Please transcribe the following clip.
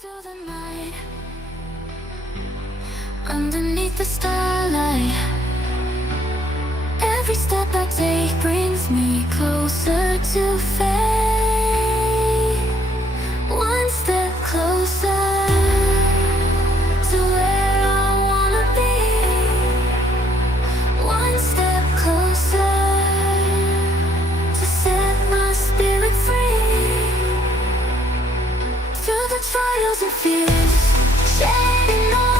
through the night, underneath the starlight. Every step I take brings me closer to fate. One step closer to where I wanna be. One step closer to set my spirit free. Through the trials and fears, shedding all